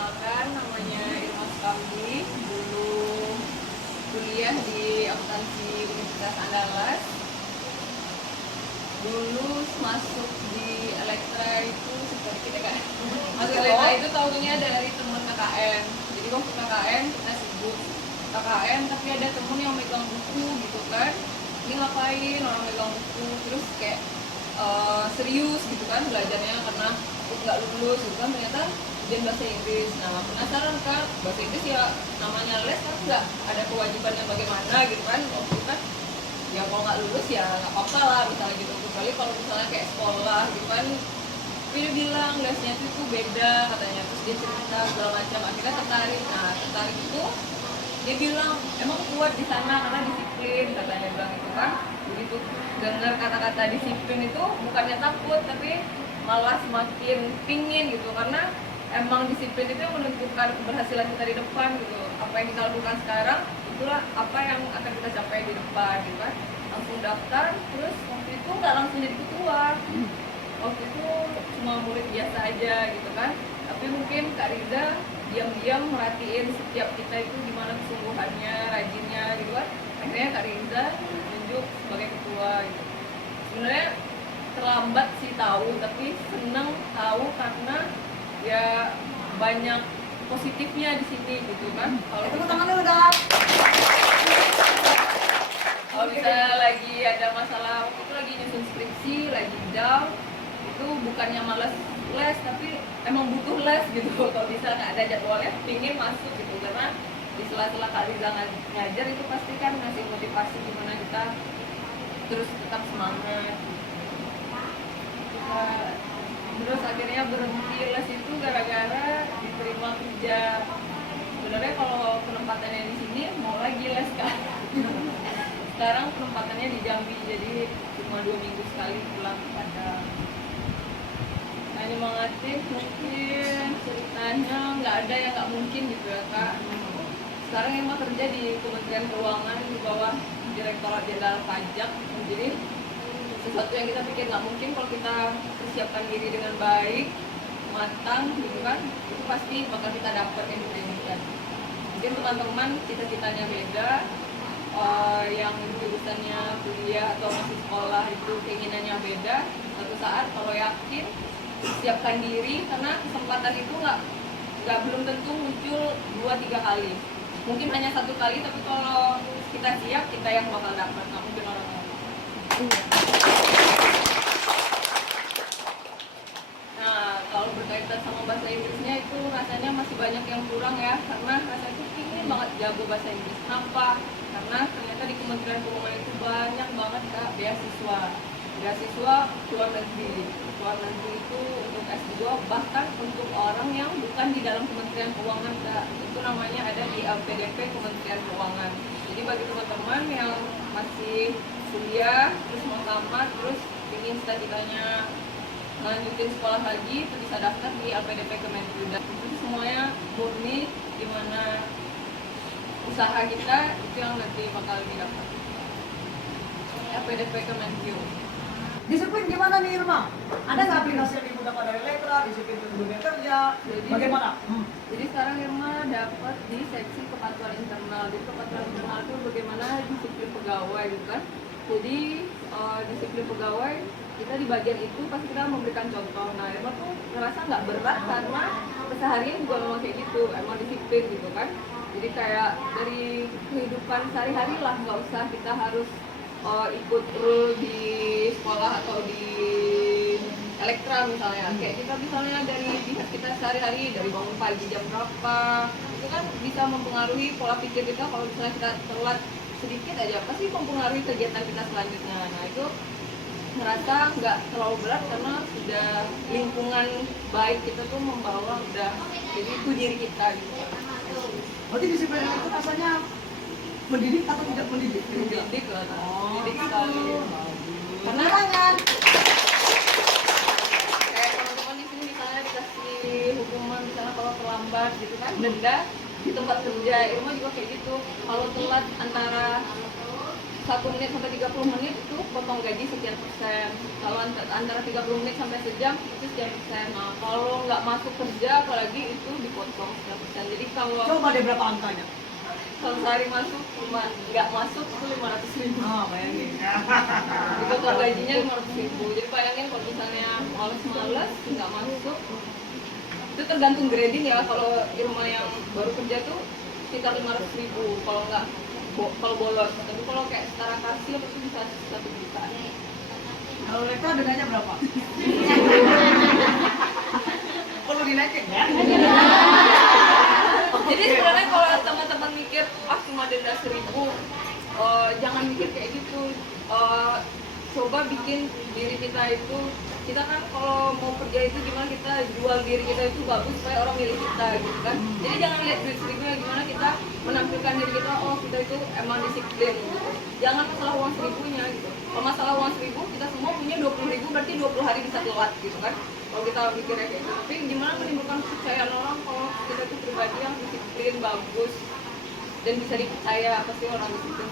perkenalkan, namanya Irma Sukamti, dulu kuliah di akuntansi Universitas Andalas. Dulu masuk di Elektra itu sedikit ya kak. Masuk Elektra itu tahunya dari teman KKN. Jadi waktu KKN kita sibuk KKN, tapi ada temen yang megang buku gitu kan. Ini ngapain orang megang buku, terus kayak serius gitu kan belajarnya karena nggak lulus gitu kan, ternyata ujian bahasa Inggris. Nah penasaran kan, bahasa Inggris ya namanya les kan nggak ada kewajiban yang bagaimana gitu kan. Waktu itu kan ya kalau nggak lulus ya nggak apa-apa lah misalnya gitu, kecuali kalau misalnya kayak sekolah gitu kan. Tapi dia bilang lesnya itu beda katanya, terus dia cerita segala macam, akhirnya tertarik. Nah tertarik itu dia bilang emang kuat di sana karena disiplin katanya, bilang itu kan. Begitu dengar kata-kata disiplin itu bukannya takut tapi malah semakin pingin gitu, karena emang disiplin itu yang menentukan keberhasilan kita di depan gitu. Apa yang kita lakukan sekarang itulah apa yang akan kita capai di depan gitu kan. Langsung daftar, terus waktu itu nggak langsung jadi ketua, waktu itu cuma murid biasa aja gitu kan. Tapi mungkin Kak Riza diam-diam merhatiin setiap kita itu gimana kesungguhannya, rajinnya gitu kan. Akhirnya Kak Riza tunjuk sebagai ketua gitu. Sebenarnya terlambat sih tahu, tapi seneng tahu karena ya banyak positifnya di sini gitu kan. Kalau bisa lagi ada masalah, waktu itu lagi nyusun skripsi, lagi down, itu bukannya malas les tapi emang butuh les gitu. Kalau bisa nggak ada jadwalnya pingin masuk gitu, karena di sela-sela Kak Riza ngajar itu pasti kan ngasih motivasi gimana kita terus tetap semangat. Terus akhirnya berhenti les itu gara-gara diterima kerja. Sebenarnya kalau penempatannya di sini mau lagi les kan. Sekarang penempatannya di Jambi, jadi cuma 2 minggu sekali pulang ke Padang. Nah nyemangatin mungkin ceritanya nggak ada yang nggak mungkin gitu ya kak. Sekarang emang kerja di Kementerian Keuangan di bawah Direktorat Jenderal Pajak. Jadi sesuatu yang kita pikir nggak mungkin, kalau kita persiapkan diri dengan baik, matang gitu kan, itu pasti bakal kita dapat yang kita inginkan. Mungkin teman-teman cita-citanya beda, yang jurusannya kuliah atau masih sekolah itu keinginannya beda. Suatu saat kalau yakin, siapkan diri, karena kesempatan itu nggak belum tentu muncul 2-3 kali. Mungkin hanya 1 kali, tapi kalau kita siap, kita yang bakal dapat, nggak mungkin orang lain. Nah, kalau berkaitan sama bahasa Inggrisnya itu rasanya masih banyak yang kurang ya, karena rasanya itu ingin banget jago bahasa Inggris. Kenapa? Karena ternyata di Kementerian Keuangan itu banyak banget kak beasiswa luar negeri. Luar negeri itu untuk S2, bahkan untuk orang yang bukan di dalam Kementerian Keuangan kak. Itu namanya ada di LPDP Kementerian Keuangan. Jadi bagi teman-teman yang masih kuliah terus mau tamat, terus ingin cita-citanya lanjutin sekolah lagi, itu bisa daftar di LPDP Kementerian. Itu semuanya murni gimana usaha kita itu yang nanti bakal didapat. LPDP Kementerian. Disiplin gimana nih Irma? Ada nggak aplikasi yang dimudah pada Elektra, disiplin dunia kerja? Bagaimana? Jadi sekarang Irma dapat di seksi kepatuhan internal. Jadi kepatuhan internal itu bagaimana disiplin pegawai gitu kan. Jadi disiplin pegawai kita di bagian itu pasti kita memberikan contoh. Nah Irma tuh ngerasa nggak berat karena keseharian juga memang kayak gitu, emang disiplin gitu kan. Jadi kayak dari kehidupan sehari-hari lah, nggak usah kita harus ikut rule di sekolah atau di Elektra misalnya. Kayak kita misalnya dari pihak kita sehari-hari, dari bangun pagi jam berapa, itu kan bisa mempengaruhi pola pikir kita. Kalau misalnya kita telat sedikit aja pasti mempengaruhi kegiatan kita selanjutnya. Nah itu merasa nggak terlalu berat karena sudah lingkungan baik kita tuh membawa udah, jadi itu diri kita gitu. Berarti disiplin itu rasanya mendidik atau tidak mendidik? Mendidik lah, mendidik sekali. Karena kayak teman-teman di sini misalnya dikasih hukuman misalnya kalau terlambat gitu kan, denda di tempat kerja. Irma juga kayak gitu, kalau telat antara 1 menit sampai 30 menit itu potong gaji sekian persen. Kalau antara 30 menit sampai sejam itu sekian persen. Nah, kalau nggak masuk kerja apalagi itu dipotong sekian persen. Jadi kalau Coba deh berapa angkanya? sehari masuk cuma nggak masuk itu 500.000. Ah, bayangin. Dipotong gajinya 500.000. Jadi bayangin kalau misalnya males-males nggak masuk, itu tergantung grading ya. Kalau Irma yang baru kerja tuh sekitar 500.000 kalau nggak kalau bolos. Tapi kalau kayak setara kasir itu bisa 1 juta. Kalau Lekra dendanya berapa? Perlu dinaikin ya? Jadi sebenarnya kalau teman-teman mikir cuma denda 1.000, jangan mikir kayak gitu. Coba bikin diri kita itu, kita kan kalau mau kerja itu gimana kita jual diri kita itu bagus supaya orang milih kita gitu kan. Jadi jangan lihat duit 1.000-nya, gimana kita menampilkan diri kita, oh kita itu emang disiplin gitu. Jangan masalah uang 1.000-nya gitu. Kalau masalah uang 1.000, kita semua punya 20.000, berarti 20 hari bisa telat gitu kan. Kalau kita mikirnya kayak gitu, tapi gimana menimbulkan kepercayaan orang kalau kita itu pribadi yang disiplin, bagus, dan bisa dipercaya, pasti orang disiplin.